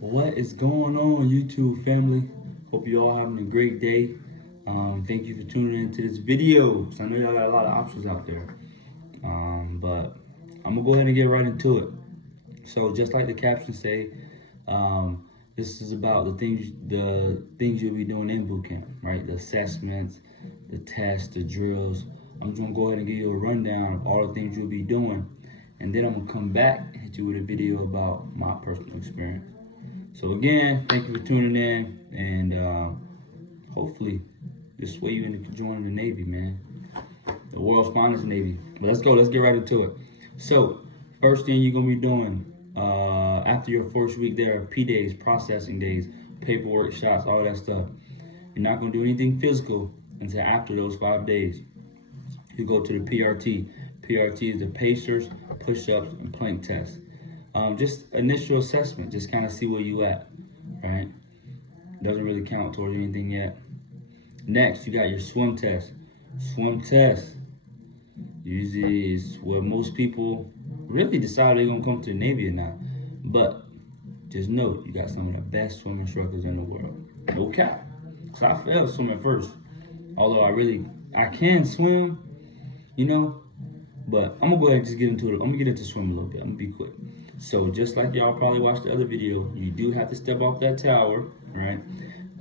What is going on, YouTube family? Hope you all having a great day. Thank you for tuning into this video. I know y'all got a lot of options out there. But I'm gonna go ahead and get right into it. So just like the caption say, this is about the things you'll be doing in boot camp, right? The assessments, the tests, the drills. I'm just gonna go ahead and give you a rundown of all the things you'll be doing, and then I'm gonna come back and hit you with a video about my personal experience. So again, thank you for tuning in, and hopefully this way you into joining the Navy, man. The world's finest Navy. But let's go, let's get right into it. So first thing you're gonna be doing after your first week there, P days, processing days, paperwork, shots, all that stuff. You're not gonna do anything physical until after those 5 days. You go to the PRT. PRT is the Pacers, push-ups, and plank test. Just initial assessment, just kind of see where you at, right? Doesn't really count towards anything yet. Next, you got your swim test. Swim test usually is where most people really decide they're gonna come to the Navy or not. But just know you got some of the best swim instructors in the world. No cap. So I failed swimming first. Although I can swim, but I'm gonna go ahead and just get into it. I'm gonna get into swim a little bit. I'm gonna be quick. So just like y'all probably watched the other video, you do have to step off that tower, right?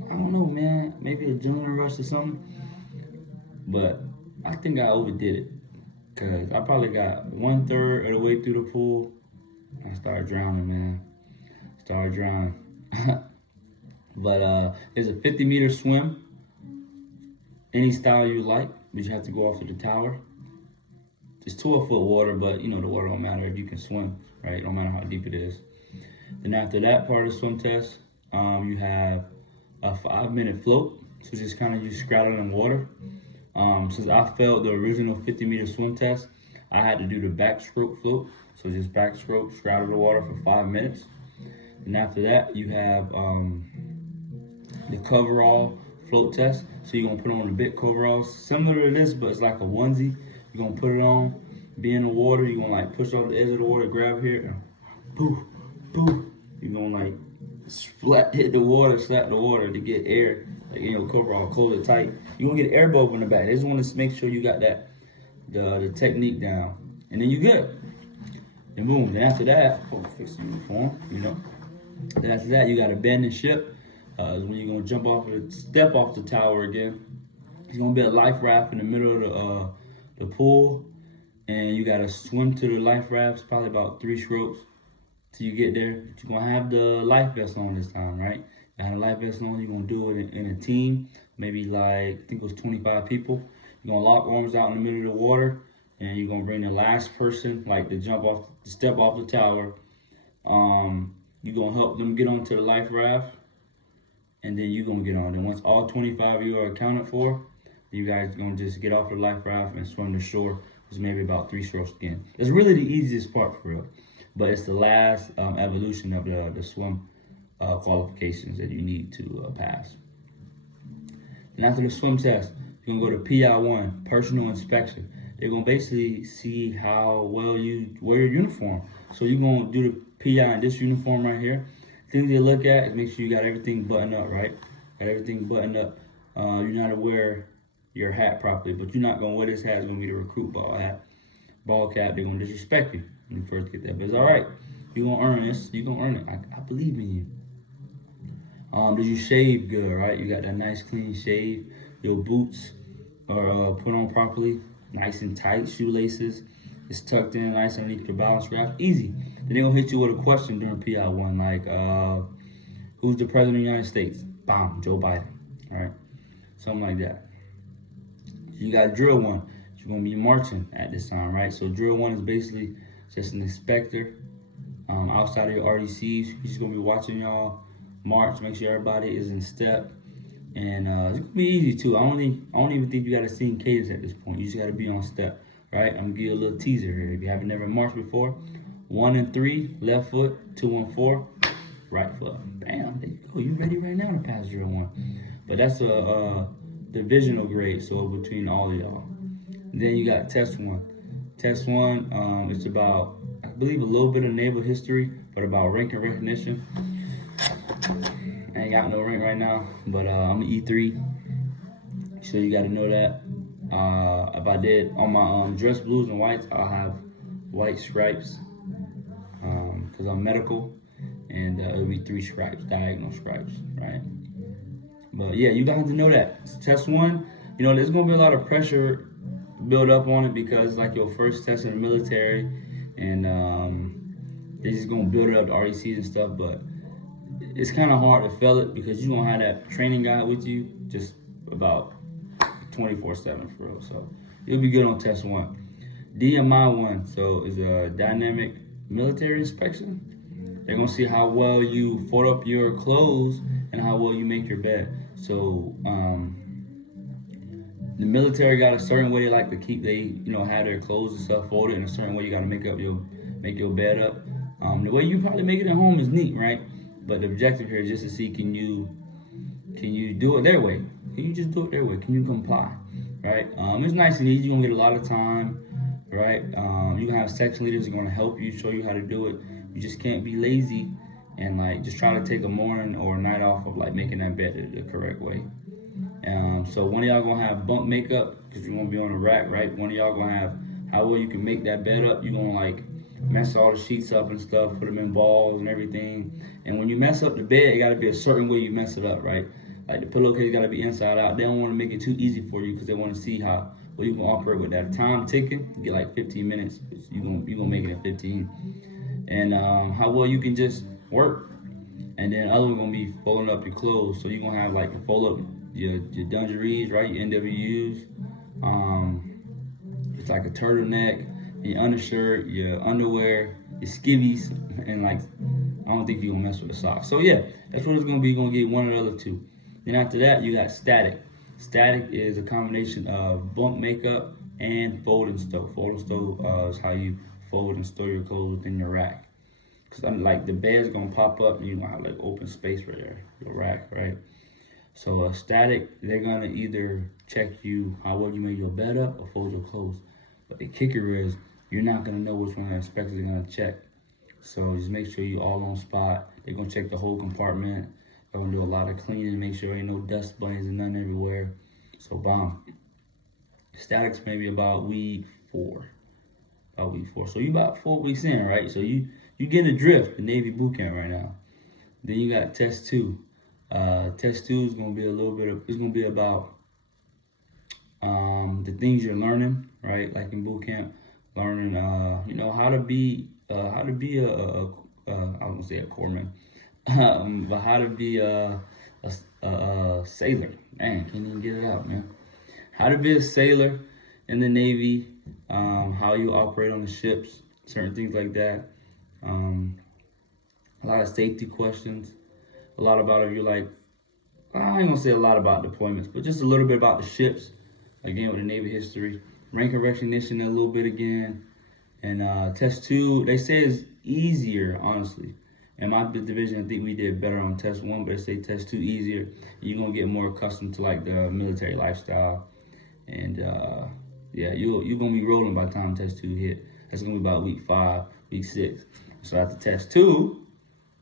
I don't know, man. Maybe a adrenaline rush or something. But I think I overdid it. Cause I probably got 1/3 of the way through the pool. I started drowning, man. Started drowning. But there's a 50-meter swim. Any style you like, but you have to go off to the tower. It's 12-foot water, but the water don't matter if you can swim, right? No matter how deep it is. Then after that part of the swim test, you have a 5-minute float. So just kind of just straddling in water. Since I failed the original 50-meter swim test, I had to do the backstroke float. So just backstroke, straddle the water for 5 minutes. And after that, you have the coverall float test. So you're gonna put on the big coveralls, similar to this, but it's like a onesie. You're gonna put it on, be in the water. You're gonna like push off the edge of the water, grab here, and boo, boo. You're gonna like hit the water, slap the water to get air, like coverall, close it tight. You're gonna get air bubble in the back. They just want to make sure you got the technique down, and then you're good. Then boom. Then after that, fix the uniform, Then after that, you got abandon ship. When you're gonna step off the tower again. It's gonna be a life raft in the middle of the pool, and you gotta swim to the life rafts, probably about 3 strokes till you get there. But you're gonna have the life vest on this time, right? You have a life vest on. You're gonna do it in a team, maybe like I think it was 25 people. You're gonna lock arms out in the middle of the water, and you're gonna bring the last person like to step off the tower. You're gonna help them get onto the life raft, and then you're gonna get on. And once all 25 of you are accounted for, you guys are gonna just get off the life raft and swim to shore, which is maybe about 3 strokes again. It's really the easiest part for real, but it's the last evolution of the swim qualifications that you need to pass. And after the swim test, you're gonna go to PI1, personal inspection. They're gonna basically see how well you wear your uniform. So you're gonna do the PI in this uniform right here. Things they look at is make sure you got everything buttoned up, right? Got everything buttoned up. You're not gonna wear your hat properly, but you're not gonna wear this hat. It's gonna be the recruit ball hat, ball cap. They're gonna disrespect you when you first get that. But it's all right. You're gonna earn this. You're gonna earn it. I believe in you. Did you shave good, right? You got that nice clean shave. Your boots are put on properly, nice and tight. Shoelaces. It's tucked in nice underneath your balance strap. Easy. Then they're gonna hit you with a question during PI1, like who's the president of the United States? Bam, Joe Biden. All right, something like that. You got drill 1. You're gonna be marching at this time, right? So drill 1 is basically just an inspector outside of your RDCs. He's just gonna be watching y'all march, make sure everybody is in step, and it's gonna be easy too. I don't even think you gotta sing cadence at this point. You just gotta be on step, right? I'm gonna give you a little teaser here. If you haven't never marched before, 1 and 3, left foot, 2 and 4, right foot. Bam, there you go. You ready right now to pass drill 1. But that's a divisional grade, so between all of y'all. Then you got test 1. Test 1, it's about, I believe, a little bit of naval history, but about rank and recognition. I ain't got no rank right now, but I'm an E3, so you got to know that. If I did on my dress blues and whites, I'll have white stripes because I'm medical, and it'll be 3 stripes, diagonal stripes, right? But yeah, you got to know that. Test 1, you know, there's gonna be a lot of pressure build up on it because like your first test in the military, and they're just gonna build it up to RECs and stuff. But it's kind of hard to fail it because you don't have that training guy with you just about 24/7 for real. So you'll be good on test 1. DMI 1, so is a dynamic military inspection. They're gonna see how well you fold up your clothes and how well you make your bed. So the military got a certain way they like to keep, have their clothes and stuff folded in a certain way. You got to make your bed up. The way you probably make it at home is neat, right? But the objective here is just to see, can you do it their way? Can you just do it their way? Can you comply, right? It's nice and easy. You're gonna get a lot of time, right? You can have section leaders who are gonna help you, show you how to do it. You just can't be lazy and like just try to take a morning or a night off of like making that bed the correct way. So one of y'all gonna have bunk makeup because you're gonna be on a rack, right? One of y'all gonna have how well you can make that bed up. You're gonna like mess all the sheets up and stuff, put them in balls and everything. And when you mess up the bed, it gotta be a certain way you mess it up, right? Like the pillowcase gotta be inside out. They don't wanna make it too easy for you because they wanna see how well you can operate with that. Time ticking, you get like 15 minutes. You're gonna make it in 15. And how well you can just work. And then other one gonna be folding up your clothes. So you're gonna have like fold up your dungarees, right? Your NWUs. It's like a turtleneck, your undershirt, your underwear, your skivvies, and like I don't think you're gonna mess with the socks. So yeah, that's what it's gonna be. You're gonna get one or the other two. Then after that, you got static. Static is a combination of bunk makeup and fold and stow. Fold and stow is how you fold and store your clothes within your rack. Cause like the bed's gonna pop up and you're gonna have like open space right there, your rack, right? So static, they're gonna either check you how well you made your bed up or fold your clothes. But the kicker is you're not gonna know which one of the inspectors are gonna check. So just make sure you're all on spot. They're gonna check the whole compartment. They're gonna do a lot of cleaning, make sure ain't no dust bunnies and nothing everywhere. So bomb. Static's maybe about week 4. So you about 4 weeks in, right? So you get a drift, the Navy boot camp right now. Then you got test 2. Test 2 is gonna be it's gonna be about the things you're learning, right? Like in boot camp, learning how to be I was gonna say a corpsman, but how to be a sailor. Man, can't even get it out, man. How to be a sailor in the Navy, how you operate on the ships, certain things like that. A lot of safety questions. A lot about if you're like, I ain't gonna say a lot about deployments, but just a little bit about the ships. Again, with the Navy history, rank and recognition a little bit again. And test 2, they say is easier, honestly. In my division, I think we did better on test 1, but they say test 2 easier. You're gonna get more accustomed to like the military lifestyle. And yeah, you're gonna be rolling by the time test 2 hit. That's gonna be about week 5, week 6. So after test 2,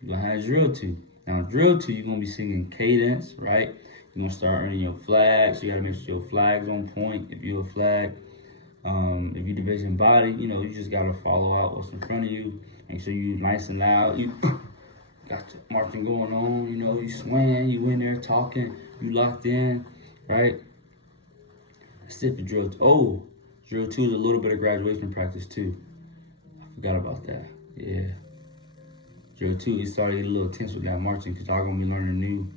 you're gonna have drill 2. Now drill 2, you're gonna be singing cadence, right? You're gonna start earning your flags. You gotta make sure your flag's on point if you're a flag. If you division body, you just gotta follow out what's in front of you. Make sure you nice and loud. You got your marching going on, you swaying, you in there talking, you locked in, right? That's it for drill 2. Oh, drill 2 is a little bit of graduation practice too. I forgot about that. Yeah. Drill 2, it started to get a little tense with that marching because y'all gonna be learning new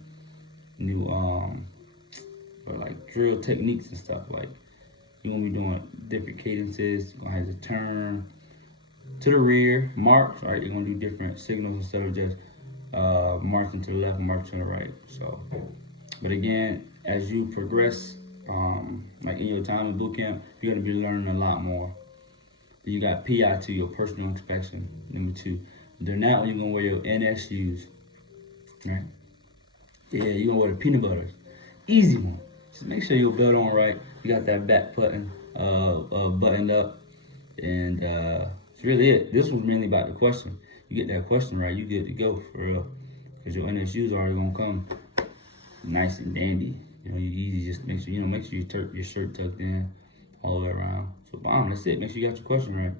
like drill techniques and stuff. Like you're gonna be doing different cadences. You're gonna have to turn to the rear, march, right? You're gonna do different signals instead of just marching to the left and marching to the right. So, but again, as you progress, like in your time in boot camp, you're gonna be learning a lot more. Then you got PI2, your personal inspection, number 2. During that one, you're gonna wear your NSUs, right? Yeah, you're gonna wear the peanut butters. Easy one. Just make sure your belt on right. You got that back button buttoned up, and that's really it. This was mainly about the question. You get that question right, you get to go for real. because your NSU's already gonna come nice and dandy. You know, you easy. Just make sure your shirt tucked in all the way around. So bomb. That's it. Make sure you got your question right.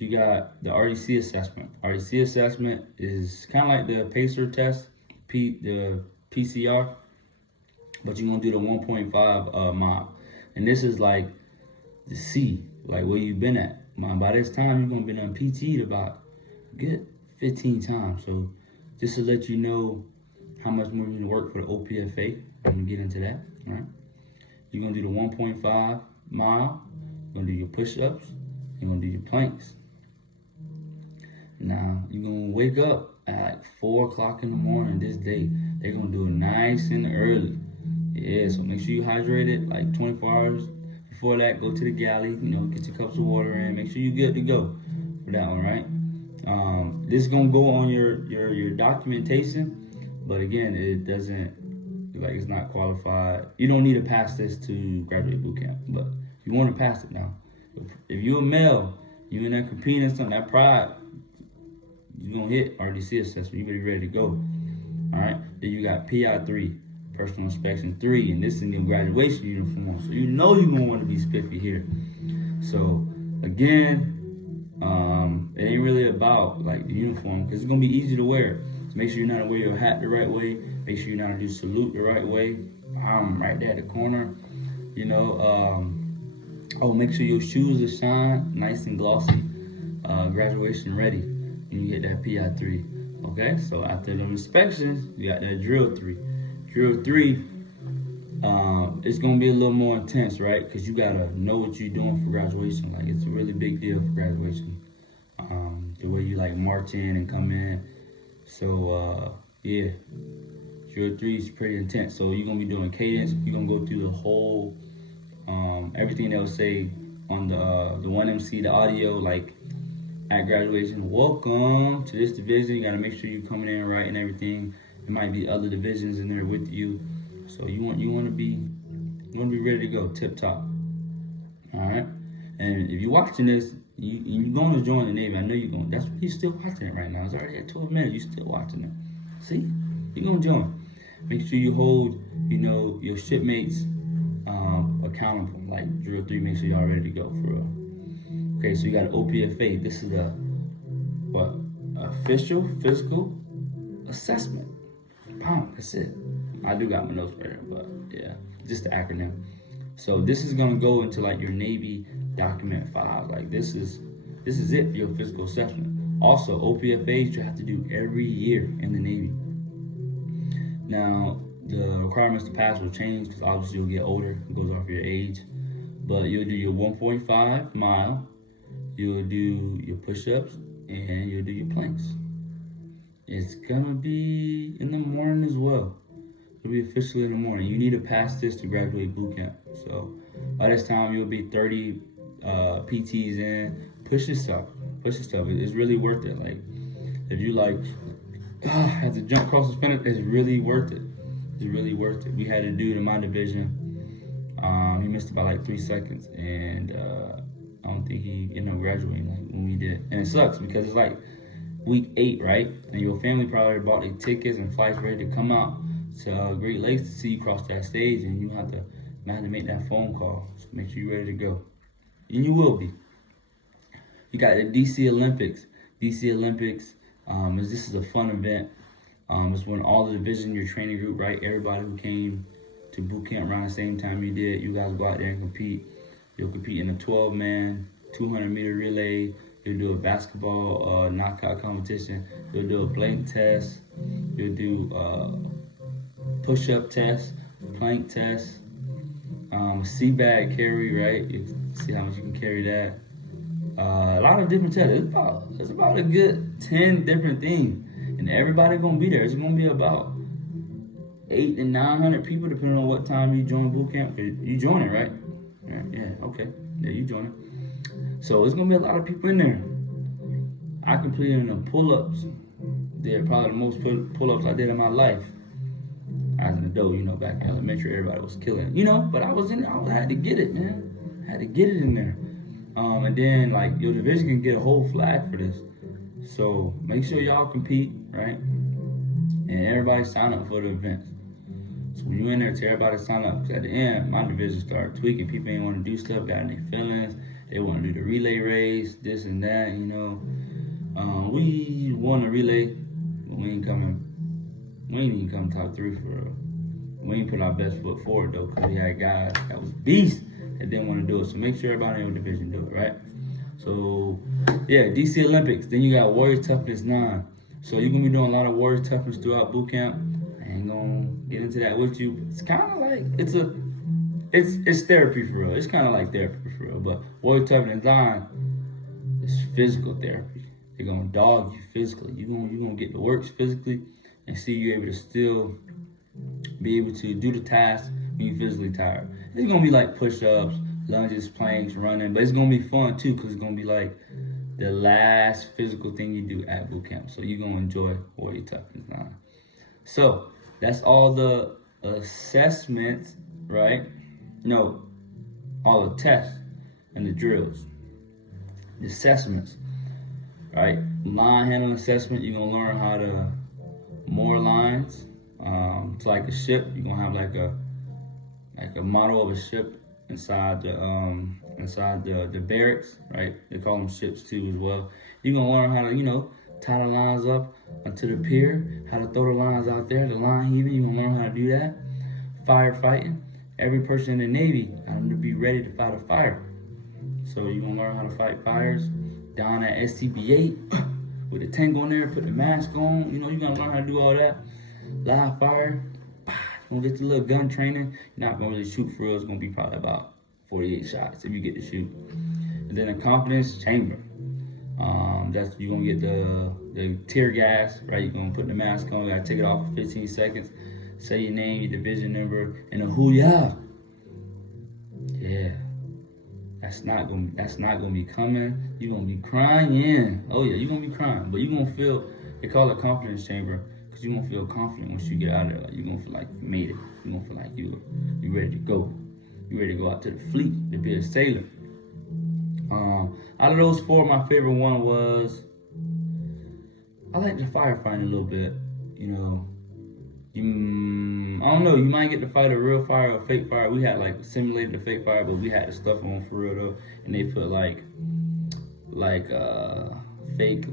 You got the RDC assessment. RDC assessment is kind of like the PACER test, the PCR, but you're gonna do the 1.5 mile, and this is like the C, like where you've been at. By this time, you're gonna be done PT'd about good 15 times. So just to let you know how much more you need to work for the OPFA, I'm gonna get into that. All right, you're gonna do the 1.5 mile. You're gonna do your push-ups. You're gonna do your planks. Now, you're gonna wake up at like 4 o'clock in the morning this day. They're gonna do it nice and early. Yeah, so make sure you hydrate it like 24 hours before that. Go to the galley, get your cups of water in. Make sure you're good to go for that one, right? This is gonna go on your documentation, but again, it doesn't, it's not qualified. You don't need to pass this to graduate boot camp, but you want to pass it now. If you're a male, you in there competing in something, that pride, you're gonna hit RDC assessment. You better be ready to go. All right. Then you got PI 3, personal inspection 3, and this is in your graduation uniform. So you're gonna want to be spiffy here. So again, it ain't really about like the uniform, because it's gonna be easy to wear. So make sure you know how to wear your hat the right way. Make sure you know how to do salute the right way. Right there at the corner. Make sure your shoes are shined, nice and glossy, graduation ready. And you get that PI 3. Okay, so after the inspections, you got that drill 3. Drill 3, it's gonna be a little more intense, right? Because you gotta know what you're doing for graduation. Like, it's a really big deal for graduation. The way you like march in and come in. So yeah, drill 3 is pretty intense. So you're gonna be doing cadence. You're gonna go through the whole, everything they'll say on the 1MC, the audio, like. At graduation, welcome to this division. You gotta make sure you're coming in right and everything. There might be other divisions in there with you, so you want to be ready to go, tip top. All right. And if you're watching this, you're going to join the Navy. I know you're going. That's why you're still watching it right now. It's already at 12 minutes. You're still watching it. See, you're gonna join. Make sure you hold, your shipmates accountable. Like drill 3, make sure y'all ready to go for real. Okay, so you got OPFA. This is official physical assessment. Boom, that's it. I do got my notes right here, but yeah, just the acronym. So this is gonna go into like your Navy document file. Like this is it for your physical assessment. Also, OPFAs you have to do every year in the Navy. Now the requirements to pass will change because obviously you'll get older. It goes off your age, but you'll do your 1.5 mile. You'll do your push-ups, and you'll do your planks. It's gonna be in the morning as well. It'll be officially in the morning. You need to pass this to graduate boot camp. So by this time, you'll be 30 PTs in. Push yourself. It's really worth it. Like, if you have to jump across the finish, it's really worth it. We had a dude in my division. He missed about like 3 seconds, and I don't think he ended up graduating like when we did. And it sucks because it's like week 8, right? And your family probably bought their tickets and flights ready to come out to Great Lakes to see you cross that stage, and you have to make that phone call. So make sure you're ready to go. And you will be. You got the DC Olympics. DC Olympics, this is a fun event. It's when all the division, your training group, right? Everybody who came to boot camp around the same time you did, you guys go out there and compete. You'll compete in a 12-man, 200-meter relay. You'll do a basketball knockout competition. You'll do a plank test. You'll do push-up test, plank test, C-bag carry, right? You see how much you can carry that. A lot of different tests. It's about a good 10 different things. And everybody gonna be there. It's gonna be about 800 to 900 people, depending on what time you join boot camp. You join it, right? Yeah, okay. Yeah, you join it. So it's gonna be a lot of people in there. I completed the pull-ups. They're probably the most pull-ups I did in my life. As an adult, back in elementary, everybody was killing. But I was in there. I had to get it, man. I had to get it in there. And then, like, your division can get a whole flag for this. So make sure y'all compete, right? And everybody sign up for the events. So when you in there, tell everybody to sign up. Cause at the end, my division started tweaking. People ain't want to do stuff, got in their feelings. They want to do the relay race, this and that, you know. We won the relay, but we ain't even come top 3 for real. We ain't put our best foot forward though, because we had guys that was beasts that didn't want to do it. So make sure everybody in your division do it, right? So yeah, DC Olympics. Then you got Warrior Toughness 9. So you're gonna be doing a lot of Warrior Toughness throughout boot camp. I ain't gonna get into that with you. It's kind of like it's therapy for real. It's kind of like therapy for real. But Warrior Toughness 9 is physical therapy. They're gonna dog you physically. You're gonna get the works physically and see you able to still be able to do the task when you're physically tired. It's gonna be like push-ups, lunges, planks, running, but it's gonna be fun too, because it's gonna be like the last physical thing you do at boot camp. So you're gonna enjoy Warrior Toughness 9. So that's all the assessments, right? No, all the tests and the drills. The assessments, right? Line handling assessment, you're gonna learn how to moor lines. It's like a ship. You're gonna have like a model of a ship inside the barracks, right? They call them ships too as well. You're gonna learn how to, you know, tie the lines up onto the pier, how to throw the lines out there, the line heaving. You're gonna learn how to do that. Firefighting. Every person in the Navy got to be ready to fight a fire. So you're gonna learn how to fight fires down at SCB-8 with the tank on there, put the mask on. You know, you're gonna learn how to do all that. Live fire. You're gonna get the little gun training. You're not gonna really shoot for real. It's gonna be probably about 48 shots if you get to shoot. And then a confidence chamber. That's you're gonna get the tear gas, right? You're gonna put the mask on. You gotta take it off for 15 seconds. Say your name, your division number, and a hoo-yah. Yeah. That's not gonna be coming. You're gonna be crying. Oh yeah, you're gonna be crying, but you're gonna feel. They call it confidence chamber, because you're gonna feel confident once you get out of there. Like, you're gonna feel like you made it. You're gonna feel like you ready to go. You're ready to go out to the fleet to be a sailor. Out of those 4, my favorite one was, I like the firefighting a little bit. You know, I don't know, you might get to fight a real fire or a fake fire. We had like simulated the fake fire, but we had the stuff on for real though. And they put like fake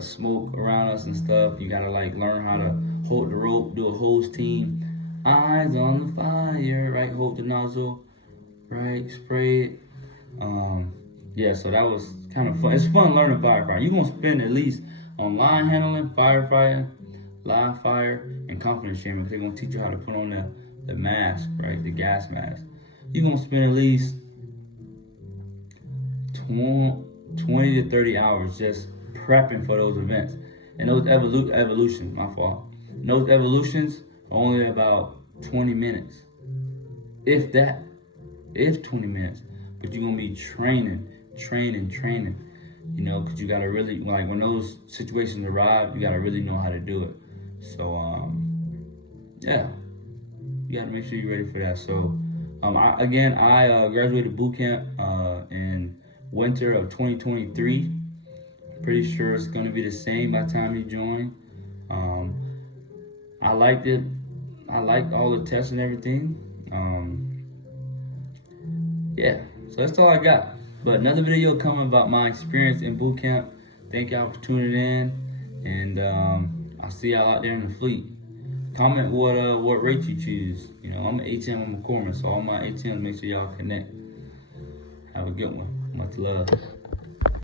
smoke around us and stuff. You gotta like learn how to hold the rope, do a hose team. Eyes on the fire, right? Hold the nozzle, right? Spray it. Yeah, so that was kind of fun. It's fun learning firefighting. You're gonna spend at least on line handling, firefighting, live fire, and confidence chamber, because they're gonna teach you how to put on the mask, right? The gas mask. You're gonna spend at least 20 to 30 hours just prepping for those events. And those evolutions, my fault. And those evolutions are only about 20 minutes. If 20 minutes. But you're gonna be training, you know, because you gotta really, like, when those situations arrive, you gotta really know how to do it. So, yeah, you gotta make sure you're ready for that. So, I graduated boot camp in winter of 2023. Pretty sure it's gonna be the same by the time you join. I liked it. I liked all the tests and everything. Yeah, so that's all I got. But another video coming about my experience in boot camp. Thank y'all for tuning in, and I'll see y'all out there in the fleet. Comment what rate you choose. You know, I'm an ATM, I'm a corpsman, so all my ATMs, make sure y'all connect. Have a good one. Much love.